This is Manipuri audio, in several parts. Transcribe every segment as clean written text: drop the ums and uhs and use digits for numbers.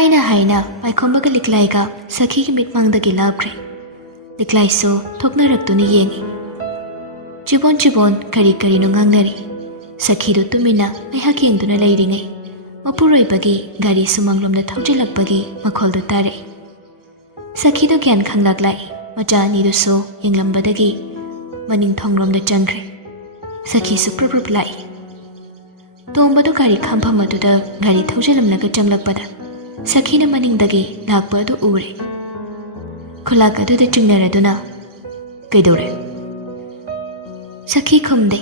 हायना पाइखोमग लिक्लाइगा सखी की मिटमांगदगी लाभख्रे लिक्लाइसो थोकनारक्तुनी येंगी चिबोन करी करीनो ngangnari सखीदो तुमिना मैहाक येंगदुना लेरिङै मपुरोइबगी गारी सुमंगलोमदा थौजिलक्पगी मखोलदो तारे सखीदो ग्यान खंगलाक्लाई मचा अनिदुसो येंगलंबदगी मनिंग थोंगलोमदा चंग्रे सखी सुप्रप्रप लाई तोंबदो गारी खांफम अदुदा गारी थौजिलमलगा चंगलक्पदा सखीना मनिंगदगी लाक्प अदु उरे खुलाक अदुदा चिंगनरदुना कैदौरे सखी खुमदे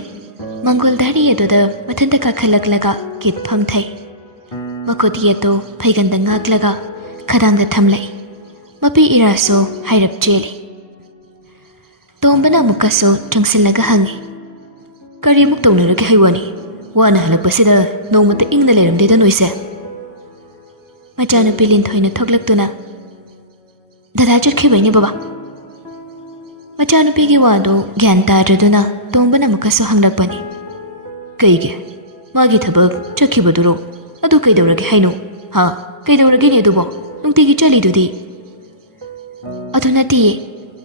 मंगोलधारी अदुदा मथंदा काखलक्लगा कित फमथै मकोती अतो फैगंदा ngaklगा खदांगदा थमलै मपी इरासो हाइरप चेली तोंबना मुकसो चंगसिलगा हंगी करी मुक तौनरगे हाइवानी वाना हलकपसिदा नोमता इंगना लेरमदेदा नोइसे मचानुपी लिंथोइना थोकलक्तुना दादा चटखिबैने बाबा मचानुपीगी वादो ग्यान ताद्रदुना तोंबना मुकसो हंगलक्पनी कईगे मागी थबक चटखिबदुरो अदु कैदौरगे हाइनो हा कैदौरगेने अदुबो नुंतिगी चलिदुदी अदु नतिये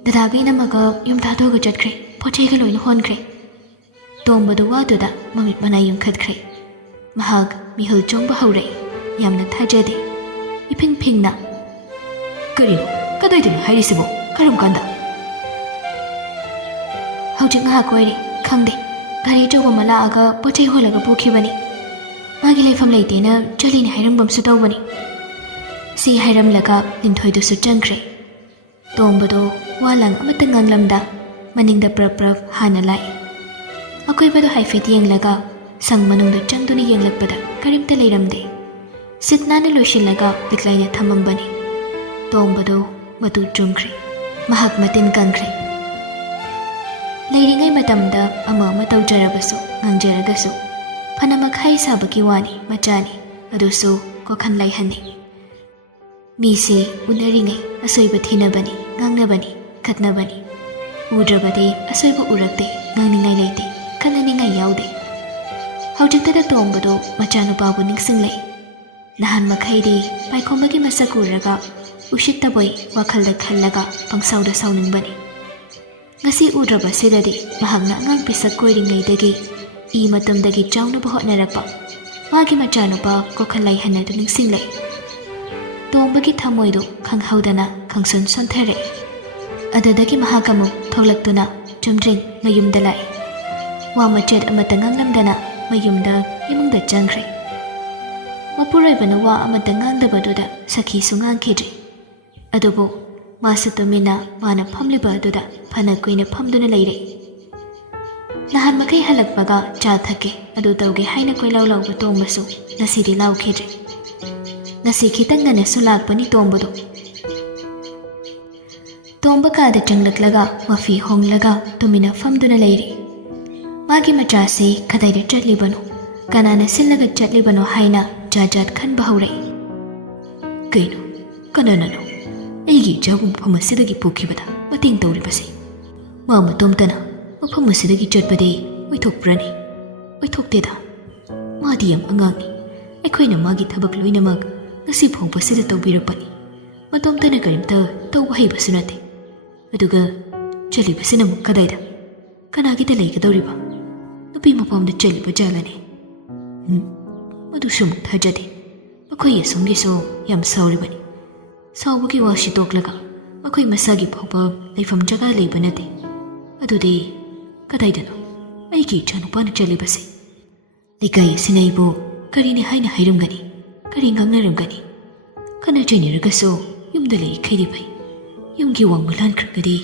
दादागी नमगा युमथादोगा चटख्रे पोचेगा लोइना होनख्रे तोंबदु वादुदा ममित मनाई युमखतख्रे महाग मिहुल चोंबा हौरे यामना थाजदे इफिंग फिंगना करीनो कदोइदनो हाइरिसिबो करम कांदा हौजिक ngahak oire khangde gari chouba mala aga pochai holaga pukhibani magi laifam leitena chalini hairambam su tawbani si hairamlaga linthoi du su changkhre tombado walang amata nganglamda maningda prap hana lai akoibado haifet yenglaga sang manungda changduni yenglakpada karimta leiramde sitnana loishillaga liklaina thamambani tombado matu chungkhre mahak matin kangkhre leiringai matamda ama tawjarabasu ngangjaragasu phanamakhay sabaki wani machani adusu kokhan laihani misi unaringai asoiba thinabani ngangnabani khatnabani udrabade asoiba urakte ngangningai leite kananingai yaude haujiktada tombado machanu babu ningsinglei nahan makhaidi paikhomagi masakuraga ushittaboi wakhalda khallaga pangsauda sauningbani ngasi udraba sidadi mahagna ngang pisak koiringaidagi I matamdagi chawnuba hotnarakpa magi machanupa kokhalai hanadu ningsinglei tombagi thamoidu khanghaudana khangsun sonthere adadagi mahagamu tholaktuna chumdring mayumda lai wa machet amata nganglamdana mayumda imungda changkhre mapuroibanu wa amata ngangdabaduda sakhi sungangkhidri adubu masatumina mana phamliba aduda phana kuina phamduna leire nahan makai halakpaga cha thake adu tawge haina koilau lawba tombasu nasidi lawkhidri nasi khitang ngane sulakpani tombadu tomba kada changlaklaga mafi honglaga tumina famduna leire magi machase khadaida chatlibanu kanana sillaga chatlibanu haina jajat khanba haure kaino kananano aigi jabu phamasida pukhibada mating tawribase mama tomtana mafhamasida chatpade oithokprani oithokteda madi yam angangni aikhoina magi thabak loinamak ngasi phongpasida tawbirapani matomtana karimta tawba haibasu nate aduga chalibasina muk kadaida kanagida leigadawriba nupi mapamda chaliba jalane madu sumuk thajade makhoi asomgiso yam sauribani saubugi washi toklaga makhoi masagi phawba leifam jaga leiba nate adudi kadaidano aigi chanupana chalibase likai sinaibu karini haina hairamgani kari ngangnaramgani kana jainiragaso yumda lei khairi bai yumgi wangmulan kragadi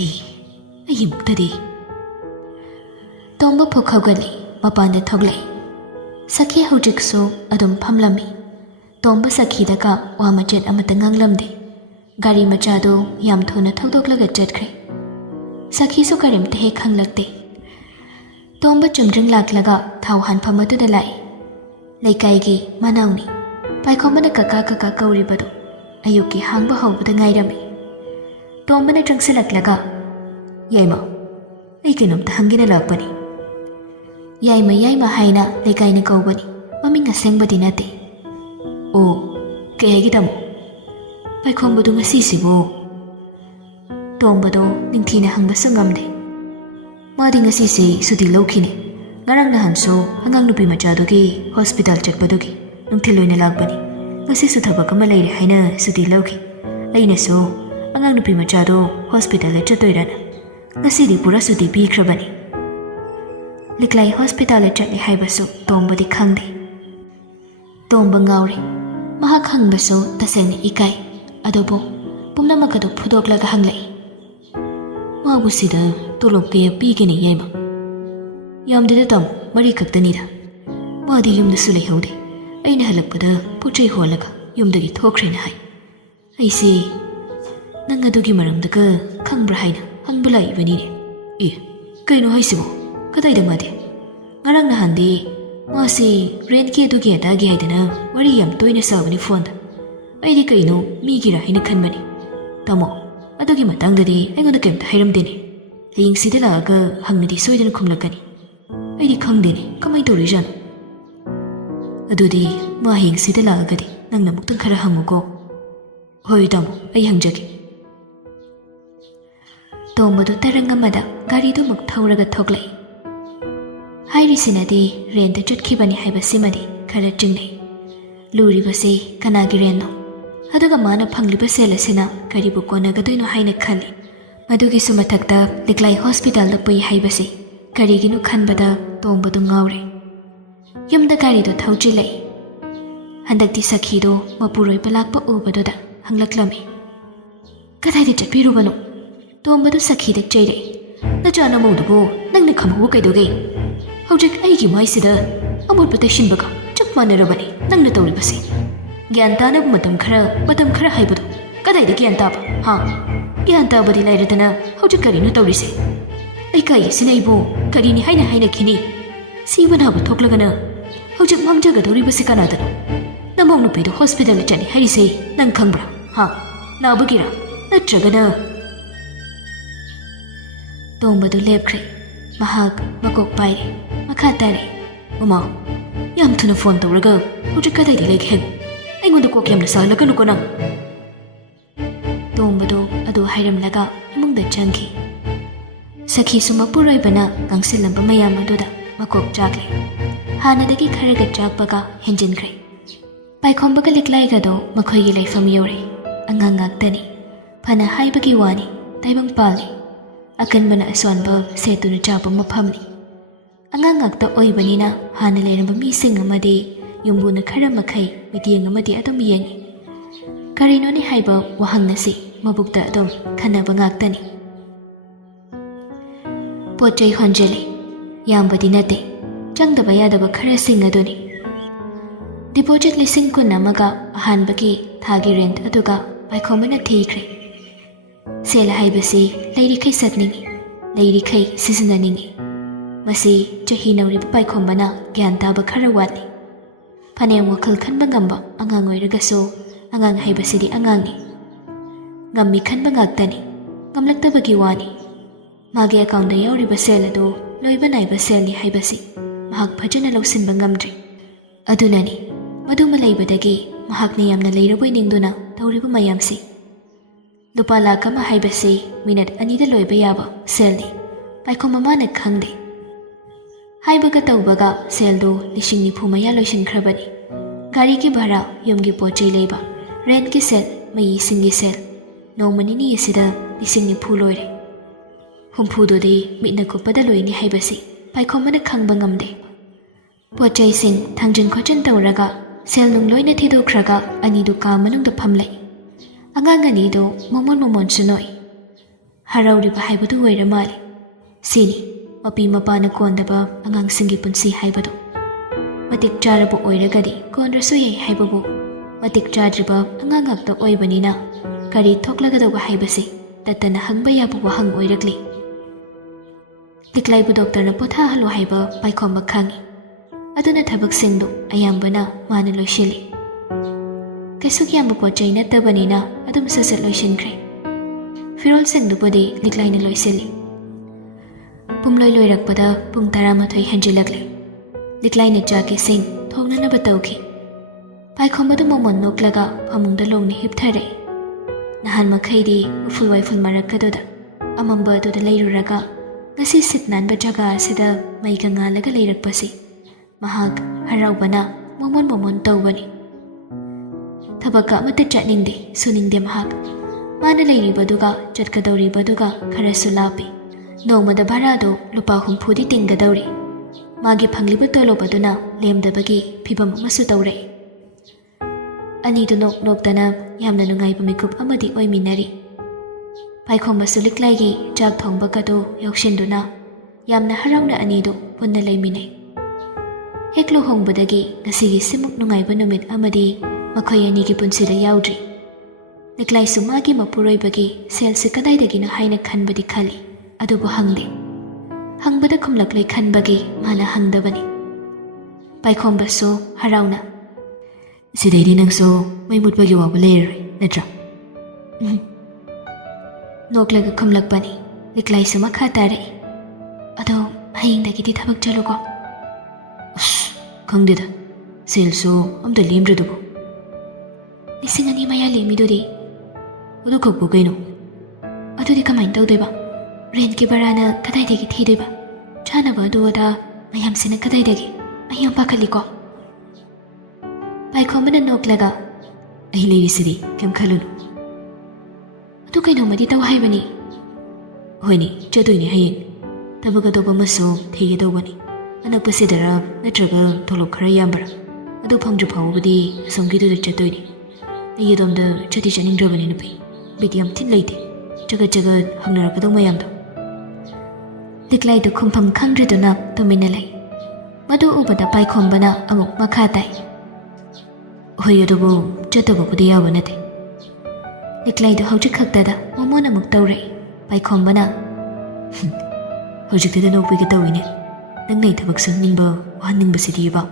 ai muktadi tomba phokhagali mapanda thoglai sakhi hujikso adum phamlami tomba sakhi daga wamachet amata nganglamde gari machado yam thona thokdoklaga chatkhre sakhi so karimte he khanglakte tomba chumdring laklaga thau han phamatuda lai leikaigi manauni paikhomana kaka kauribadu ayuki hangba hawbada ngairami tombana changsilaklaga yaima ai kinomta hangina lakpani yaima haina leikaina kaubani maming asengbadi nate o Kay hagi tamo. Paikhombudu ngasisibo. Tombado ningthina hangbasa ngamde. Madi ngasisi suti lawkhini. Ngarang nahanso hangang nupi machadugi hospital chakpadugi nungthiloina lagbani. Ngasisu thabak ama leire haina suti lawki. Ainaso angang nupi machado hospital la chatoirana. Ngasidi pura suti pikhrabani. Liklai hospital la chatli haibasu tombadi khangde. Tomba ngaure. Mahak hangbasu tasengni ikai. Adobo pumnamakadu phudoklaga hanglai. Mabusida tolop kaya pigini yaiba. Yamdida tamu mari kaktanida. Madi yumdasu leihaude. Aina halakpada puchai holaga yumdagi thokhrena hai. Aisi nang adugi maramdaga khangbra haina hangbala ibanine. Kaino haisibo kadaida made. Ngarang nahandi masi renki adugi adagi haidana wari yam toina sabani fonda. Aidi kaino migira haina khanbani. Tamo adugi matangdadi aingoda kemta hairamdeni. Haying sida laaga hangnadi soidana khumlakani. Aidi khangdeni kamai torijano. Adudi ma haying sida laagadi nangna muktang khara hanguko. Hoi tamo ai hangjagi. Tombadu tarang amada garidu mak thauraga thoklai. Hairisinadi renta chutkhibani haibasimadi khara chingnai. Luribase kanagi renno. Aduga mana phangliba selasina karibu konagadoino haina khali. Madugi sumathakta liklai hospital da pui haibasi kariginu khanbada tombadu ngaure. Yumda garidu thauchilai. Handakti sakhido mapuroi palakpa ubadoda hanglaklami. Kadaidi chatpirubano. Tombadu sakhida chaire. Nachana maudubo nangni khamhu kaidoge. Hojik aigi maisida amur protection baga chak manarabani nangna tawribasi. Gyan tanab matam khara haibadu. Kadaidi gyan taba. Ha. Gyan tabadi lairadana hojik karino tawrise. Ai kai sinaibo karini haina khini. Sibanaba thoklagana. Hojik mamjaga tawribasi kanadano. Namong nupido hospital chani harise nang khangbra. Ha. Nabagira. Natragana. Tombadu lepkhre. Mahak makok paire. Makhatare. Mama. Yam thuna phone tawraga. Hojik kadaidi lekhen. Aingonda kok yamna salaganu ko nang. Tombadu adu hairamlaga imungda changki. Sakhi sumapuroi bana gangsilamba mayam aduda makok chakle. Hanadagi kharaga chakpaga henjinkre. Paikhombaga liklaigado makhoigi laifam yore. Angang ngaktani. Phana haibagi wani taibang pali. Akan mana aswanba setuna chapang maphamni. Angang ngakta oibanina hana lairamba mising amadi yumbuna khara makhai mitiyang amadi adum yengi. Karino ni haiba wahang nasi mabukta adum khanaba ngaktani. Pochai honjeli yambadi nate changdaba yadaba khara sing aduni. Deposit lising kun namaga ahanbagi thagi rent aduga paikhomana thikre. Sela haibasi lairikai satningi, lairikai sisinaningi. Masi chahi naurib paikhomana gyan taba khara watni. Phaneng wakhal khanba ngamba angang oiragaso angang haibasidi angangni. Ngammi khanba ngaktani, ngamlaktabagi wani. Magi account da yauriba sel adu loiba naiba selni haibasi mahak phajana lausinba ngamdri. Adunani maduma laibadagi mahakna yamna lairaboi ningduna tauriba mayamsi. Lupa lakama haibasi minute anida loiba yaba selni paikhom amana khangde. Haibaga taubaga seldo lishing nipu maya loishin khrabani. Gari ki bhara yumgi pochai leiba rent ki sel mayi singi sel nomani ni asida lishing nipu loire. Humpudo de mitna kupada loini haibasi paikhom mana khangba ngamde. Pochai sing thangjin khochan tauraga sel nung loina thidokraga anidu ka manungda phamlai. Angang anido momon sunoi. Harauriba haibadu oiramali. Sini mapi mapana kondaba angang singi punsi haibadu. Matik charabu oiragadi konrasu yai haibabu. Matik chadriba angang akta oibanina kari thoklagadawa haibasi tatana hangba yabu wahang oiragli. Liklaibu doctor na potha halo haiba paikhomba khangi. Aduna thabak singdu ayambana mana loishili. Kaisuk yamba pochai nattabanina adum sasat loishinkre. Firol singdubadi liklaina loisili. Pumloi loirakpada pung 12 hanjilakle. Liklaina jake sing thongnanaba tawki. ꯄꯥꯏꯈꯣꯝꯕꯗꯨ ꯃꯃꯣꯟ ꯅꯣꯛꯂꯒ ꯐꯃꯨꯡꯗ ꯂꯣꯡꯅ ꯍꯤꯞꯊꯔꯛꯏ. ꯅꯍꯥꯟ ꯃꯈꯩꯗꯤ ꯎꯐꯨꯜ ꯋꯥꯏꯐꯨꯜ ꯃꯔꯛꯀꯗꯨꯗ ꯑꯃꯝꯕ ꯑꯗꯨꯗ ꯂꯩꯔꯨꯔꯒ ꯉꯁꯤ ꯁꯤꯠ ꯅꯥꯟꯕ ꯖꯒꯥ ꯑꯁꯤꯗ ꯃꯩꯒ ꯉꯥꯜꯂꯒ ꯂꯩꯔꯛꯄꯁꯤ ꯃꯍꯥꯛ ꯍꯔꯥꯎꯕꯅ ꯃꯣꯃꯣꯟ ꯇꯧꯕꯅꯤ. ꯊꯕꯛꯀ ꯑꯃꯠꯇ ꯆꯠꯅꯤꯡꯗꯦ, ꯁꯨꯅꯤꯡꯗꯦ ꯃꯍꯥꯛ. ꯃꯥꯅ ꯂꯩꯔꯤꯕꯗꯨꯒ ꯆꯠꯀꯗꯧꯔꯤꯕꯗꯨꯒ ꯈꯔꯁꯨ ꯂꯥꯞꯄꯤ. ꯅꯣꯡꯃꯗ ꯚꯔꯥꯗꯣ ꯂꯨꯄꯥ 60 ꯇꯤꯡꯒꯗꯧꯔꯤ. ꯃꯥꯒꯤ ꯐꯪꯂꯤꯕ ꯇꯣꯂꯣꯞ ꯑꯗꯨꯅ ꯂꯦꯝꯗꯕꯒꯤ ꯐꯤꯚꯝ ꯑꯃꯁꯨ ꯇꯧꯔꯛꯏ. ꯑꯅꯤꯗꯨ ꯅꯣꯛꯇꯅ ꯌꯥꯝꯅ ꯅꯨꯡꯉꯥꯏꯕ ꯃꯤꯀꯨꯞ ꯑꯃꯗꯤ ꯑꯣꯏꯃꯤꯟꯅꯔꯤ. ꯄꯥꯏꯈꯣꯝꯕꯁꯨ ꯂꯤꯛꯂꯥꯏꯒꯤ ꯆꯥꯛ ꯊꯣꯡꯕꯒꯗꯨ ꯌꯥꯎꯁꯤꯟꯗꯨꯅ ꯌꯥꯝꯅ ꯍꯔꯥꯎꯅ ꯑꯅꯤꯗꯨ ꯄꯨꯟꯅ ꯂꯩꯃꯤꯟꯅꯩ. ꯍꯦꯛ ꯂꯨꯍꯣꯡꯕꯗꯒꯤ ꯉꯁꯤꯒꯤ ꯁꯤꯃꯨꯛ ꯅꯨꯡꯉꯥꯏꯕ ꯅꯨꯃꯤꯠ ꯑꯃꯗꯤ ꯃꯈꯣꯏ ꯑꯅꯤꯒꯤ ꯄꯨꯟꯁꯤꯗ ꯌꯥꯎꯗ꯭ꯔꯤ. ꯂꯤꯛꯂꯥꯏꯁꯨ ꯃꯥꯒꯤ ꯃꯄꯨꯔꯣꯏꯕꯒꯤ ꯁꯦꯜꯁꯤ ꯀꯗꯥꯏꯗꯒꯤꯅꯣ ꯍꯥꯏꯅ ꯈꯟꯕꯗꯤ ꯈꯜꯂꯤ, ꯑꯗꯨꯕꯨ ꯍꯪꯗꯦ. ꯍꯪꯕꯗ ꯈꯨꯝꯂꯛꯂꯣꯏ ꯈꯟꯕꯒꯤ ꯃꯥꯅ ꯍꯪꯗꯕꯅꯤ. ꯄꯥꯏꯈꯣꯝꯕꯁꯨ ꯍꯔꯥꯎꯅ, ꯁꯤꯗꯩꯗꯤ ꯅꯪꯁꯨ ꯃꯩ ꯃꯨꯠꯄꯒꯤ ꯋꯥꯕ ꯂꯩꯔꯔꯣꯏ, ꯅꯠꯇ꯭ꯔꯥ? ꯅꯣꯛꯂꯒ ꯈꯨꯝꯂꯛꯄꯅꯤ. ꯂꯤꯛꯂꯥꯏꯁꯨ ꯃꯈꯥ ꯇꯥꯔꯛꯏ, ꯑꯗꯣ ꯍꯌꯦꯡꯗꯒꯤꯗꯤ ꯊꯕꯛ ꯆꯠꯂꯨꯀꯣ. ꯑꯁ, ꯈꯪꯗꯦꯗ, ꯁꯦꯜꯁꯨ ꯑꯝꯇ ꯂꯦꯝꯗ꯭ꯔꯗꯨꯕꯨ. 2,000 ꯃꯌꯥ ꯂꯦꯝꯃꯤꯗꯨꯗꯤ. ꯑꯗꯨ ꯈꯛꯄꯨ ꯀꯩꯅꯣ? ꯑꯗꯨꯗꯤ ꯀꯃꯥꯏꯅ ꯇꯧꯗꯣꯏꯕ? ꯔꯦꯟꯠꯀꯤ ꯕꯔꯥꯅ ꯀꯗꯥꯏꯗꯒꯤ ꯊꯤꯗꯣꯏꯕ? ꯆꯥꯅꯕ ꯑꯗꯨ ꯑꯗꯥ ꯃꯌꯥꯝꯁꯤꯅ ꯀꯗꯥꯏꯗꯒꯤ? ꯑꯩ ꯌꯥꯝ ꯄꯥꯈꯠꯂꯤꯀꯣ. ꯄꯥꯏꯈꯣꯝꯕꯅ ꯅꯣꯛꯂꯒ, ꯑꯩ ꯂꯩꯔꯤꯁꯤꯗꯤ, ꯀꯩꯝ ꯈꯜꯂꯨꯅꯨ. ꯑꯗꯨ ꯀꯩꯅꯣꯝꯃꯗꯤ ꯇꯧ ꯍꯥꯏꯕꯅꯤ. ꯍꯣꯏꯅꯦ, ꯆꯠꯇꯣꯏꯅꯦ ꯍꯌꯦꯡ. ꯊꯕꯛ ꯑꯇꯣꯞꯄ ꯑꯃꯁꯨ ꯊꯤꯒꯗꯧꯕꯅꯤ. ꯑꯅꯛꯄꯁꯤꯗꯔ ꯅꯠꯇ꯭ꯔꯒ ꯇꯣꯂꯣꯞ ꯈꯔ ꯌꯥꯝꯕ꯭ꯔꯥ? ꯑꯗꯨ ꯐꯪꯗ꯭ꯔꯤ ꯐꯥꯎꯕꯗꯤ ꯑꯁꯣꯝꯒꯤꯗꯨꯗ ꯆꯠꯇꯣꯏꯅꯤ. ꯑꯩ ꯑꯗꯣꯝꯗ ꯆꯠꯅꯤꯡꯗ꯭ꯔꯕꯅꯤ ꯅꯨꯄꯤ. ꯕꯤꯠ ꯌꯥꯝ ꯊꯤꯟ ꯂꯩꯇꯦ. ꯆꯒꯠ ꯍꯪꯅꯔꯛꯀꯗꯧ ꯃꯌꯥꯝꯗꯣ. ꯂꯤꯛꯂꯥꯏꯗꯨ ꯈꯨꯝꯐꯝ ꯈꯪꯗ꯭ꯔꯤꯗꯨꯅ ꯇꯨꯃꯤꯟꯅ ꯂꯩ. ꯃꯗꯨ ꯎꯕꯗ ꯄꯥꯏꯈꯣꯝꯕꯅ ꯑꯃꯨꯛ ꯃꯈꯥ ꯇꯥꯏ. ꯍꯣꯏ, ꯑꯗꯨꯕꯨ ꯆꯠꯇꯕꯕꯨꯗꯤ ꯌꯥꯕ ꯅꯠꯇꯦ. ꯂꯤꯛꯂꯥꯏꯗꯨ ꯍꯧꯖꯤꯛ ꯈꯛꯇꯗ ꯃꯃꯣꯟ ꯑꯃꯨꯛ ꯇꯧꯔꯛꯏ. ꯄꯥꯏꯈꯣꯝꯕꯅ, ꯍꯧꯖꯤꯛꯇꯗ ꯅꯣꯛꯄꯤꯒ ꯇꯧꯏꯅꯦ. ꯅꯪꯅ ꯑꯩ ꯊꯕꯛ ꯁꯨꯅꯤꯡꯕ ꯋꯥꯍꯟꯅꯤꯡꯕꯁꯤꯗꯤꯕ.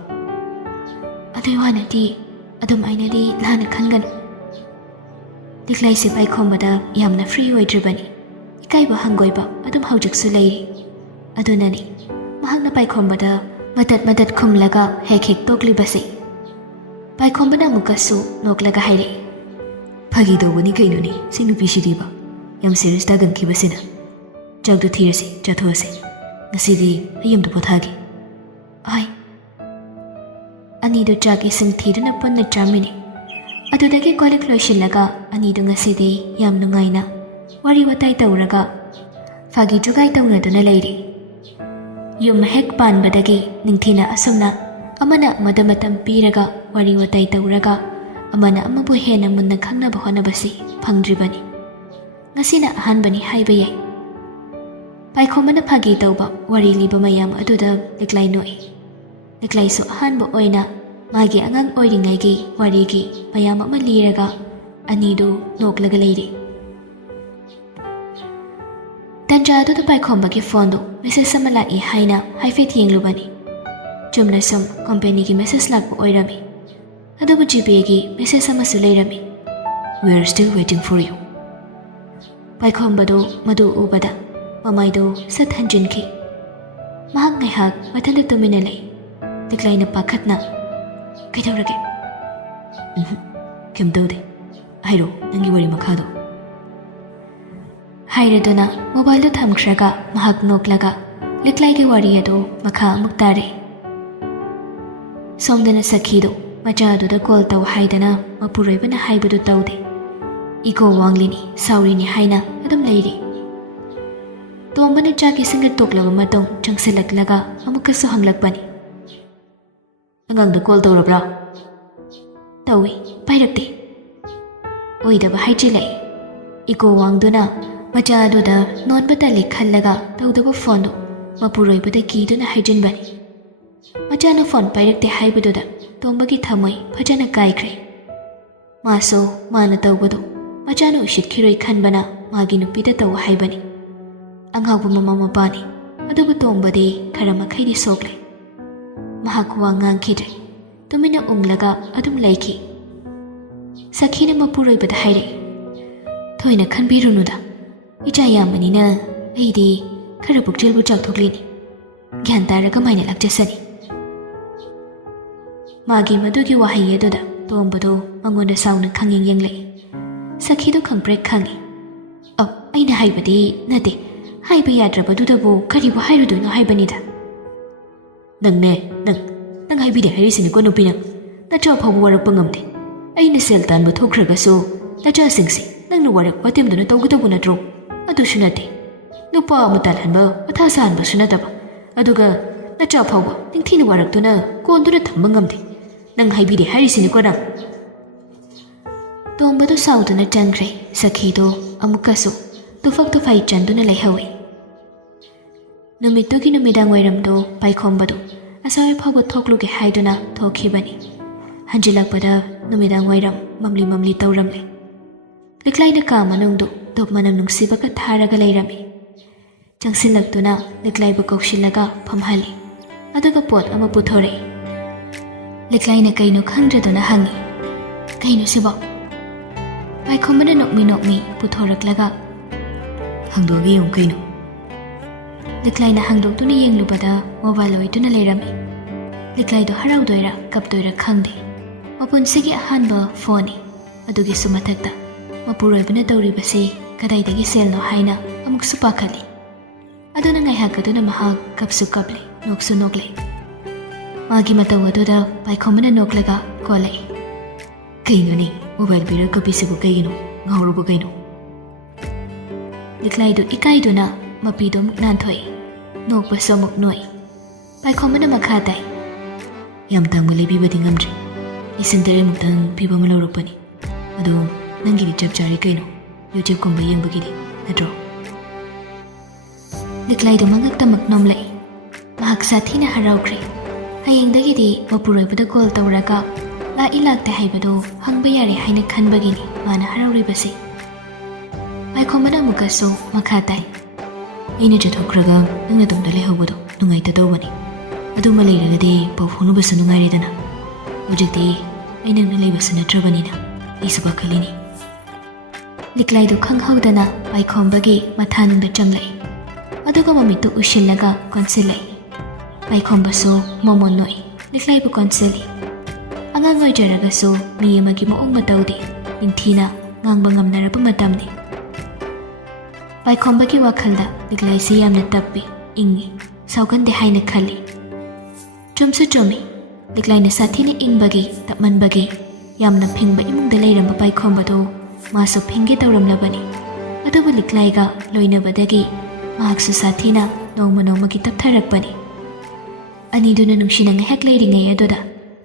ꯑꯗꯨꯏ ꯋꯥꯅꯗꯤ ꯑꯗꯨꯃꯥꯏꯅꯗꯤ ꯂꯥꯟꯅ ꯈꯟꯒꯅꯨ. ꯂꯤꯛꯂꯥꯏꯁꯤ ꯄꯥꯏꯈꯣꯝꯕꯗ ꯌꯥꯝꯅ ꯐ꯭ꯔꯤ ꯑꯣꯏꯗ꯭ꯔꯤꯕꯅꯤ. ꯏꯀꯥꯏꯕ ꯍꯪꯒꯣꯏꯕ ꯑꯗꯨꯝ ꯍꯧꯖꯤꯛꯁꯨ ꯂꯩꯔꯤ. ꯑꯗꯨꯅꯅꯤ ꯃꯍꯥꯛꯅ ꯄꯥꯏꯈꯣꯝꯕꯗ ꯃꯇꯠ ꯈꯨꯝꯂꯒ ꯍꯦꯛ ꯇꯣꯛꯂꯤꯕꯁꯤ. ꯄꯥꯏꯈꯣꯝꯕꯅ ꯑꯃꯨꯛꯀꯁꯨ ꯅꯣꯛꯂꯒ ꯍꯥꯏꯔꯛꯏ, ꯐꯥꯒꯤ ꯇꯧꯕꯅꯤ ꯀꯩꯅꯣꯅꯤ ꯁꯤ ꯅꯨꯄꯤꯁꯤꯗꯤꯕ. ꯌꯥꯝ ꯁꯦꯔꯤꯌꯁ ꯇꯥꯒꯟꯈꯤꯕꯁꯤꯅ. ꯆꯥꯛꯇꯣ ꯊꯤꯔꯁꯤ, ꯆꯥꯊꯣꯛꯑꯁꯤ. ꯉꯁꯤꯗꯤ ꯑꯩ ꯑꯃꯇ ꯄꯣꯊꯥꯒꯦ. ꯍꯣꯏ. ꯑꯅꯤꯗꯨ ꯆꯥꯛ ꯏꯁꯤꯡ ꯊꯤꯗꯨꯅ ꯄꯨꯟꯅ ꯆꯥꯃꯤꯟꯅꯩ. ꯑꯗꯨꯗꯒꯤ ꯀꯣꯜꯂꯤꯛ ꯂꯣꯏꯁꯤꯜꯂꯒ ꯑꯅꯤꯗꯨ ꯉꯁꯤꯗꯤ ꯌꯥꯝ ꯅꯨꯡꯉꯥꯏꯅ ꯋꯥꯔꯤ ꯋꯥꯇꯥꯏ ꯇꯧꯔꯒ ꯐꯥꯒꯤ ꯖꯨꯒꯥꯏ ꯇꯧꯅꯗꯨꯅ ꯂꯩꯔꯤ. ꯌꯨꯝ ꯍꯦꯛ ꯄꯥꯟꯕꯗꯒꯤ ꯅꯤꯡꯊꯤꯅ ꯑꯁꯨꯝꯅ ꯑꯃꯅ ꯑꯃꯗ ꯃꯇꯝ ꯄꯤꯔꯒ ꯋꯥꯔꯤ ꯋꯥꯇꯥꯏ ꯇꯧꯔꯒ ꯑꯃꯅ ꯑꯃꯕꯨ ꯍꯦꯟꯅ ꯃꯨꯟꯅ ꯈꯪꯅꯕ ꯍꯣꯠꯅꯕꯁꯤ ꯐꯪꯗ꯭ꯔꯤꯕꯅꯤ. ꯉꯁꯤꯅ ꯑꯍꯥꯟꯕꯅꯤ ꯍꯥꯏꯕ ꯌꯥꯏ. ꯄꯥꯏꯈꯣꯝꯕꯅ ꯐꯥꯒꯤ ꯇꯧꯕ ꯋꯥꯔꯤ ꯂꯤꯕ ꯃꯌꯥꯝ ꯑꯗꯨꯗ ꯂꯤꯛꯂꯥꯏ ꯅꯣꯛꯏ. ꯂꯤꯛꯂꯥꯏꯁꯨ ꯑꯍꯥꯟꯕ ꯑꯣꯏꯅ ꯃꯥꯒꯤ ꯑꯉꯥꯡ ꯑꯣꯏꯔꯤꯉꯩꯒꯤ ꯋꯥꯔꯤꯒꯤ ꯃꯌꯥꯝ ꯑꯃ ꯂꯤꯔꯒ ꯑꯅꯤꯗꯨ ꯅꯣꯛꯂꯒ ꯂꯩꯔꯤ. ꯇꯟꯖꯥ ꯑꯗꯨꯗ ꯄꯥꯏꯈꯣꯝꯕꯒꯤ ꯐꯣꯟꯗꯨ ꯃꯦꯁꯦꯖ ꯑꯃ ꯂꯥꯛꯏ ꯍꯥꯏꯅ ꯍꯥꯏꯐꯦꯠ ꯌꯦꯡꯂꯨꯕꯅꯤ. ꯆꯨꯝꯅ ꯁꯨꯝ ꯀꯝꯄꯦꯅꯤꯒꯤ ꯃꯦꯁꯦꯖ ꯂꯥꯛꯄ ꯑꯣꯏꯔꯝꯃꯤ. ꯑꯗꯨꯕꯨ ꯖꯤꯄꯦꯒꯤ ꯃꯦꯁꯦꯖ ꯑꯃꯁꯨ ꯂꯩꯔꯝꯃꯤ. We are still waiting for you. ꯄꯥꯏꯈꯣꯝꯕꯗꯨ ꯃꯗꯨ ꯎꯕꯗ ꯃꯃꯥꯏꯗꯨ ꯁꯠ ꯍꯟꯖꯤꯟꯈꯤ. ꯃꯍꯥꯛ ꯉꯥꯏꯍꯥꯛ ꯃꯊꯟꯇ ꯇꯨꯃꯤꯟꯅ ꯂꯩ. ꯂꯤꯛꯂꯥꯏꯅ ꯄꯥꯈꯠꯅ, ꯀꯩꯗꯧꯔꯒꯦ? ꯀꯩꯝ ꯇꯧꯗꯦ. ꯍꯥꯏꯔꯣ ꯅꯪꯒꯤ ꯋꯥꯔꯤ ꯃꯈꯥꯗꯣ. ꯍꯥꯏꯔꯗꯨꯅ ꯃꯣꯕꯥꯏꯜꯗꯨ ꯊꯝꯈ꯭ꯔꯒ ꯃꯍꯥꯛ ꯅꯣꯛꯂꯒ ꯂꯤꯛꯂꯥꯏꯒꯤ ꯋꯥꯔꯤ ꯑꯗꯨ ꯃꯈꯥ ꯑꯃꯨꯛ ꯇꯥꯔꯦ. ꯁꯣꯝꯗꯅ ꯁꯈꯤꯗꯨ ꯃꯆꯥꯗꯨꯗ ꯀꯣꯜ ꯇꯧ ꯍꯥꯏꯗꯅ ꯃꯄꯨꯔꯣꯏꯕꯅ ꯍꯥꯏꯕꯗꯨ ꯇꯧꯗꯦ. ꯏꯒꯣ ꯋꯥꯡꯂꯤꯅꯤ, ꯁꯥꯎꯔꯤꯅꯤ ꯍꯥꯏꯅ ꯑꯗꯨꯝ ꯂꯩꯔꯤ. ꯇꯣꯝꯕꯅ ꯆꯥꯛ ꯏꯁꯤꯡꯒ ꯇꯣꯛꯂꯕ ꯃꯇꯨꯡ ꯆꯪꯁꯤꯜꯂꯛꯂꯒ ꯑꯃꯨꯛꯀꯁꯨ ꯍꯪꯂꯛꯄꯅꯤ. ꯑꯉꯥꯡꯗ ꯀꯣꯜ ꯇꯧꯔꯕ꯭ꯔꯥ? ꯇꯧꯏ, ꯄꯥꯏꯔꯛꯇꯦ. ꯑꯣꯏꯗꯕ ꯍꯥꯏꯖꯤꯜꯂꯛꯏ. ꯏꯒꯣ ꯋꯥꯡꯗꯨꯅ ꯃꯆꯥ ꯑꯗꯨꯗ ꯅꯣꯟꯕ ꯇꯜꯂꯤ ꯈꯜꯂꯒ ꯇꯧꯗꯕ ꯐꯣꯟꯗꯨ ꯃꯄꯨꯔꯣꯏꯕꯗ ꯀꯤꯗꯨꯅ ꯍꯥꯏꯖꯤꯟꯕꯅꯤ. ꯃꯆꯥꯅ ꯐꯣꯟ ꯄꯥꯏꯔꯛꯇꯦ ꯍꯥꯏꯕꯗꯨꯗ ꯇꯣꯝꯕꯒꯤ ꯊꯃꯣꯏ ꯐꯖꯅ ꯀꯥꯏꯈ꯭ꯔꯦ. ꯃꯥꯁꯨ ꯃꯥꯅ ꯇꯧꯕꯗꯨ ꯃꯆꯥꯅ ꯎꯁꯤꯠꯈꯤꯔꯣꯏ ꯈꯟꯕꯅ ꯃꯥꯒꯤ ꯅꯨꯄꯤꯗ ꯇꯧ ꯍꯥꯏꯕꯅꯤ. ꯑꯉꯥꯎꯕ ꯃꯃꯥ ꯃꯄꯥꯅꯤ. ꯑꯗꯨꯕꯨ ꯇꯣꯝꯕꯗꯤ ꯈꯔ ꯃꯈꯩꯗꯤ ꯁꯣꯛꯂꯦ. ꯃꯍꯥꯛ ꯋꯥ ꯉꯥꯡꯈꯤꯗ꯭ꯔꯦ. ꯇꯨꯃꯤꯟꯅ ꯎꯪꯂꯒ ꯑꯗꯨꯝ ꯂꯩꯈꯤ. ꯁꯈꯤꯅ ꯃꯄꯨꯔꯣꯏꯕꯗ ꯍꯥꯏꯔꯛꯏ, ꯊꯣꯏꯅ ꯈꯟꯕꯤꯔꯨꯅꯨꯗ. ꯏꯆꯥ ꯌꯥꯝꯕꯅꯤꯅ ꯑꯩꯗꯤ ꯈꯔ ꯄꯨꯛꯆꯦꯜꯕꯨ ꯆꯥꯎꯊꯣꯛꯂꯤꯅꯤ. ꯒ꯭ꯌꯥꯟ ꯇꯥꯔꯒ ꯀꯃꯥꯏꯅ ꯂꯥꯛꯆꯁꯅꯤ. ꯃꯥꯒꯤ ꯃꯗꯨꯒꯤ ꯋꯥꯍꯩ ꯑꯗꯨꯗ ꯇꯣꯝꯕꯗꯣ ꯃꯉꯣꯟꯗ ꯁꯥꯎꯅ ꯈꯪꯌꯦꯡ ꯌꯦꯡꯂꯛꯏ꯫ ꯁꯈꯤꯗꯣ ꯈꯪꯄ꯭ꯔꯦꯛ ꯈꯪꯉꯤ꯫ ꯑꯩꯅ ꯍꯥꯏꯕꯗꯤ ꯅꯠꯇꯦ, ꯍꯥꯏꯕ ꯌꯥꯗ꯭ꯔꯕꯗꯨꯗꯕꯨ ꯀꯔꯤꯕꯨ ꯍꯥꯏꯔꯨꯗꯣꯏꯅꯣ ꯍꯥꯏꯕꯅꯤꯗ꯫ ꯅꯪꯅꯦ, ꯅꯪ ꯍꯥꯏꯕꯤꯗꯦ ꯍꯥꯏꯔꯤꯁꯤꯅꯤꯀꯣ ꯅꯨꯄꯤ ꯅꯪ. ꯅꯆꯥ ꯐꯥꯎꯕ ꯋꯥꯔꯛꯄ ꯉꯝꯗꯦ. ꯑꯩꯅ ꯁꯦꯜ ꯇꯥꯟꯕ ꯊꯣꯛꯈ꯭ꯔꯒꯁꯨ ꯅꯆꯥꯁꯤꯡꯁꯦ ꯅꯪꯅ ꯋꯥꯔꯛꯄ ꯇꯦꯝꯗꯨꯅ ꯇꯧꯒꯗꯧꯕ ꯅꯠꯇ꯭ꯔꯣ? ꯑꯗꯨꯁꯨ ꯅꯠꯇꯦ. ꯅꯨꯄꯥ ꯑꯃ ꯇꯥꯜꯍꯟꯕ ꯃꯊꯥ ꯁꯥꯍꯟꯕꯁꯨ ꯅꯠꯇꯕ. ꯑꯗꯨꯒ ꯅꯆꯥ ꯐꯥꯎꯕ ꯅꯤꯡꯊꯤꯅ ꯋꯥꯔꯛꯇꯨꯅ ꯀꯣꯟꯗꯨꯅ ꯊꯝꯕ ꯉꯝꯗꯦ. ꯅꯪ ꯍꯥꯏꯕꯤꯗꯦ ꯍꯥꯏꯔꯤꯁꯤꯅꯤꯀꯣ ꯅꯪ. ꯇꯣꯝꯕꯗꯣ ꯁꯥꯎꯗꯨꯅ ꯆꯪꯈ꯭ꯔꯦ꯫ ꯁꯈꯤꯗꯣ ꯑꯃꯨꯛꯀꯁꯨ ꯇꯨꯐꯛ ꯇꯨꯐꯥꯏ ꯆꯟꯗꯨꯅ ꯂꯩꯍꯧꯏ꯫ ꯅꯨꯃꯤꯠꯇꯨꯒꯤ ꯅꯨꯃꯤꯗꯥꯡ ꯋꯥꯏꯔꯝꯗꯣ ꯄꯥꯏꯈꯣꯝꯕꯗꯣ ꯑꯁ꯭ꯋꯥꯏ ꯐꯥꯎꯕ ꯊꯣꯛꯂꯨꯒꯦ ꯍꯥꯏꯗꯨꯅ ꯊꯣꯛꯈꯤꯕꯅꯤ꯫ ꯍꯟꯖꯤꯜꯂꯛꯄꯗ ꯅꯨꯃꯤꯗꯥꯡ ꯋꯥꯏꯔꯝ ꯃꯝꯂꯤ ꯃꯝꯂꯤ ꯇꯧꯔꯝꯂꯦ꯫ ꯂꯤꯛꯂꯥꯏꯅ ꯀꯥ ꯃꯅꯨꯡꯗꯣ ꯙꯨꯞ ꯃꯅꯝ ꯅꯨꯡꯁꯤꯕꯒ ꯊꯥꯔꯒ ꯂꯩꯔꯝꯃꯤ꯫ ꯆꯪꯁꯤꯜꯂꯛꯇꯨꯅ ꯂꯤꯛꯂꯥꯏꯕꯨ ꯀꯧꯁꯤꯜꯂꯒ ꯐꯝꯍꯜꯂꯤ꯫ ꯑꯗꯨꯒ ꯄꯣꯠ ꯑꯃ ꯄꯨꯊꯣꯔꯛꯏ꯫ ꯂꯤꯛꯂꯥꯏꯅ ꯀꯩꯅꯣ ꯈꯪꯗ꯭ꯔꯗꯨꯅ ꯍꯪꯉꯤ, ꯀꯩꯅꯣ ꯁꯤꯕꯣ? ꯄꯥꯏꯈꯣꯝꯕꯅ ꯅꯣꯛꯃꯤ ꯄꯨꯊꯣꯔꯛꯂꯒ, ꯍꯥꯡꯗꯣꯛꯑꯒ ꯌꯦꯡꯉꯨ ꯀꯩꯅꯣ꯫ ꯂꯤꯛꯂꯥꯏꯅ ꯍꯥꯡꯗꯣꯛꯇꯨꯅ ꯌꯦꯡꯂꯨꯕꯗ ꯃꯣꯕꯥꯏꯜ ꯑꯣꯏꯗꯨꯅ ꯂꯩꯔꯝꯃꯤ꯫ ꯂꯤꯛꯂꯥꯏꯗꯣ ꯍꯔꯥꯎꯗꯣꯏꯔꯥ ꯀꯞꯇꯣꯏꯔꯥ ꯈꯪꯗꯦ꯫ ꯃꯄꯨꯟꯁꯤꯒꯤ ꯑꯍꯥꯟꯕ ꯐꯣꯟꯅꯤ꯫ ꯑꯗꯨꯒꯤꯁꯨ ꯃꯊꯛꯇ ꯃꯄꯨꯔꯣꯏꯕꯅ ꯇꯧꯔꯤꯕꯁꯤ ꯀꯗꯥꯏꯗꯒꯤ ꯁꯦꯜꯅꯣ ꯍꯥꯏꯅ ꯑꯃꯨꯛꯁꯨ ꯄꯥꯈꯠꯂꯤ꯫ ꯑꯗꯨꯅ ꯉꯥꯏꯍꯥꯛ ꯑꯗꯨꯅ ꯃꯍꯥꯛ ꯀꯞꯁꯨ ꯀꯞꯂꯦ, ꯅꯣꯛꯁꯨ ꯅꯣꯛꯂꯦ꯫ ꯃꯥꯒꯤ ꯃꯇꯧ ꯑꯗꯨꯗ ꯄꯥꯏꯈꯣꯝꯕꯅ ꯅꯣꯛꯂꯒ ꯀꯣꯜꯂꯛꯏ, ꯀꯩꯅꯣꯅꯦ ꯃꯣꯕꯥꯏꯜ ꯄꯤꯔꯒ ꯀꯞꯄꯤꯁꯤꯕꯨ ꯀꯩꯒꯤꯅꯣ? ꯉꯥꯎꯔꯕ ꯀꯩꯅꯣ? ꯂꯤꯛꯂꯥꯏꯗꯣ ꯏꯀꯥꯏꯗꯨꯅ ꯃꯄꯤꯗꯣ ꯑꯃꯨꯛ ꯅꯥꯟꯊꯣꯛꯏ꯫ ꯅꯣꯛꯄꯁꯨ ꯑꯃꯨꯛ ꯅꯣꯛꯏ꯫ ꯄꯥꯏꯈꯣꯝꯕꯅ ꯃꯈꯥ ꯇꯥꯏ, ꯌꯥꯝ ꯇꯥꯡꯕ ꯂꯩꯕꯤꯕꯗꯤ ꯉꯝꯗ꯭ꯔꯤ. 9,000 ꯄꯤꯕ ꯑꯃ ꯂꯧꯔꯛꯄꯅꯤ. ꯑꯗꯣ ꯅꯪꯒꯤꯗꯤ ꯆꯞ ꯆꯥꯔꯤ ꯀꯩꯅꯣ, ꯌꯨꯇ꯭ꯌꯨꯕꯀꯨꯝꯕ ꯌꯦꯡꯕꯒꯤꯗꯤ ꯅꯠꯇ꯭ꯔꯣ? ꯂꯤꯛꯂꯥꯏꯗꯣ ꯃꯉꯛꯇꯃꯛ ꯅꯣꯝꯂꯛꯏ꯫ ꯃꯍꯥꯛ ꯁꯥꯊꯤꯅ ꯍꯔꯥꯎꯈ꯭ꯔꯦ꯫ ꯍꯌꯦꯡꯗꯒꯤꯗꯤ ꯃꯄꯨꯔꯣꯏꯕꯗ ꯀꯣꯜ ꯇꯧꯔꯒ ꯂꯥꯛꯏ ꯂꯥꯛꯇꯦ ꯍꯥꯏꯕꯗꯣ ꯍꯪꯕ ꯌꯥꯔꯦ ꯍꯥꯏꯅ ꯈꯟꯕꯒꯤꯅꯤ ꯃꯥꯅ ꯍꯔꯥꯎꯔꯤꯕꯁꯤ꯫ ꯄꯥꯏꯈꯣꯝꯕꯅ ꯑꯃꯨꯛꯀꯁꯨ ꯃꯈꯥ ꯇꯥꯏ, ꯑꯩꯅ ꯆꯠꯊꯣꯛꯈ꯭ꯔꯒ ꯅꯪꯅ ꯇꯨꯡꯗ ꯂꯩꯍꯧꯕꯗꯣ ꯅꯨꯡꯉꯥꯏꯇꯗꯧꯕꯅꯤ. ꯑꯗꯨꯃ ꯂꯩꯔꯒꯗꯤ ꯄꯥꯎ ꯐꯥꯎꯅꯕꯁꯨ ꯅꯨꯡꯉꯥꯏꯔꯦꯗꯅ. ꯍꯧꯖꯤꯛꯇꯤ ꯑꯩ ꯅꯪꯅ ꯂꯩꯕꯁꯨ ꯅꯠꯇ꯭ꯔꯕꯅꯤꯅ ꯑꯩꯁꯨ ꯄꯥꯈꯠꯂꯤꯅꯤ꯫ ꯂꯤꯛꯂꯥꯏꯗꯣ ꯈꯪꯍꯧꯗꯅ ꯄꯥꯏꯈꯣꯝꯕꯒꯤ ꯃꯊꯥꯅꯨꯡꯗ ꯆꯪꯂꯛꯏ꯫ ꯑꯗꯨꯒ ꯃꯃꯤꯠꯇꯨ ꯎꯏꯁꯤꯜꯂꯒ ꯀꯣꯟꯁꯤꯜꯂꯛꯏ꯫ ꯄꯥꯏꯈꯣꯝꯕꯁꯨ ꯃꯣꯃꯣꯟ ꯅꯣꯛꯏ, ꯂꯤꯛꯂꯥꯏꯕꯨ ꯀꯣꯟꯁꯤꯜꯂꯤ꯫ ꯑꯉꯥꯡ ꯑꯣꯏꯖꯔꯒꯁꯨ ꯃꯤ ꯑꯃꯒꯤ ꯃꯑꯣꯡ ꯃꯇꯧꯗꯤ ꯅꯤꯡꯊꯤꯅ ꯉꯥꯡꯕ ꯉꯝꯅꯔꯕ ꯃꯇꯝꯅꯤ꯫ ꯄꯥꯏꯈꯣꯝꯕꯒꯤ ꯋꯥꯈꯜꯗ ꯂꯤꯛꯂꯥꯏꯁꯤ ꯌꯥꯝꯅ ꯇꯞꯄꯤ, ꯏꯪꯉꯤ, ꯁꯥꯎꯒꯟꯗꯦ ꯍꯥꯏꯅ ꯈꯜꯂꯤ꯫ ꯆꯨꯝꯁꯨ ꯆꯨꯝꯃꯤ꯫ ꯂꯤꯛꯂꯥꯏꯅ ꯁꯥꯊꯤꯅ ꯏꯪꯕꯒꯤ, ꯇꯞꯃꯟꯕꯒꯤ ꯌꯥꯝꯅ ꯐꯤꯡꯕ ꯏꯃꯨꯡꯗ ꯂꯩꯔꯝꯕ ꯄꯥꯏꯈꯣꯝꯕꯗꯣ ꯃꯥꯁꯨ ꯐꯤꯡꯒꯦ ꯇꯧꯔꯝꯂꯕꯅꯤ꯫ ꯑꯗꯨꯕꯨ ꯂꯤꯛꯂꯥꯏꯒ ꯂꯣꯏꯅꯕꯗꯒꯤ ꯃꯍꯥꯛꯁꯨ ꯁꯥꯊꯤꯅ ꯅꯣꯡꯃ ꯅꯣꯡꯃꯒꯤ ꯇꯞꯊꯔꯛꯄꯅꯤ꯫ ꯑꯅꯤꯗꯨꯅ ꯅꯨꯡꯁꯤꯅ ꯉꯥꯏꯍꯥꯛ ꯂꯩꯔꯤꯉꯩ ꯑꯗꯨꯗ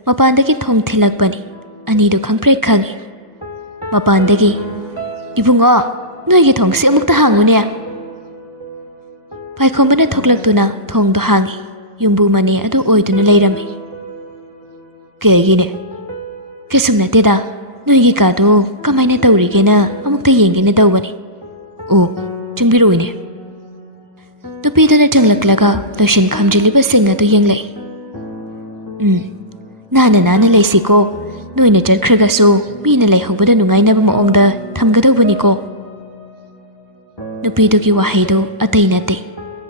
ꯃꯄꯥꯟꯗꯒꯤ ꯊꯣꯡ ꯊꯤꯜꯂꯛꯄꯅꯤ꯫ ꯑꯅꯤꯗꯨ ꯈꯪꯄ꯭ꯔꯦꯛ ꯈꯪꯉꯤ꯫ ꯃꯄꯥꯟꯗꯒꯤ, ꯏꯕꯨꯡꯉꯣ ꯅꯣꯏꯒꯤ ꯊꯣꯡꯁꯤ ꯑꯃꯨꯛꯇ ꯍꯥꯡꯉꯨꯅꯦ꯫ ꯄꯥꯏꯈꯣꯝꯕꯅ ꯊꯣꯛꯂꯛꯇꯨꯅ ꯊꯣꯡꯗꯣ ꯍꯥꯡꯉꯤ꯫ ꯌꯨꯝꯕꯨ ꯃꯅꯦ ꯑꯗꯨ ꯑꯣꯏꯗꯨꯅ ꯂꯩꯔꯝꯃꯤ꯫ ꯀꯩꯒꯤꯅꯦ? ꯀꯩꯁꯨꯝ ꯅꯠꯇꯦꯗ, ꯅꯣꯏꯒꯤ ꯀꯥꯗꯣ ꯀꯃꯥꯏꯅ ꯇꯧꯔꯤꯒꯦꯅ ꯑꯃꯨꯛꯇ ꯌꯦꯡꯒꯦꯅ ꯇꯧꯕꯅꯤ꯫ ꯑꯣ, ꯆꯪꯕꯤꯔꯛꯎꯅꯦ꯫ ꯅꯨꯄꯤꯗꯨꯅ ꯆꯪꯂꯛꯂꯒ ꯂꯣꯏꯁꯤꯟ ꯈꯝꯖꯤꯜꯂꯤꯕꯁꯤꯡ ꯑꯗꯨ ꯌꯦꯡꯂꯛꯏ꯫ ꯅꯥꯟꯅ ꯅꯥꯟꯅ ꯂꯩꯁꯤꯀꯣ. ꯅꯣꯏꯅ ꯆꯠꯈ꯭ꯔꯒꯁꯨ ꯃꯤꯅ ꯂꯩꯍꯧꯕꯗ ꯅꯨꯡꯉꯥꯏꯅꯕ ꯃꯑꯣꯡꯗ ꯊꯝꯒꯗꯧꯕꯅꯤꯀꯣ꯫ ꯅꯨꯄꯤꯗꯨꯒꯤ ꯋꯥꯍꯩꯗꯨ ꯑꯇꯩ ꯅꯠꯇꯦ,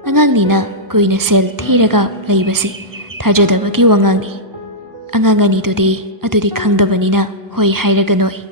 ꯑꯉꯥꯡꯅꯤꯅ ꯀꯨꯏꯅ ꯁꯦꯜ ꯊꯤꯔꯒ ꯂꯩꯕꯁꯤ ꯊꯥꯖꯗꯕꯒꯤ ꯋꯥꯉꯥꯡꯅꯤ꯫ ꯑꯉꯥꯡ ꯑꯅꯤꯗꯨꯗꯤ ꯑꯗꯨꯗꯤ ꯈꯪꯗꯕꯅꯤꯅ ꯍꯣꯏ ꯍꯥꯏꯔꯒ ꯅꯣꯛꯏ꯫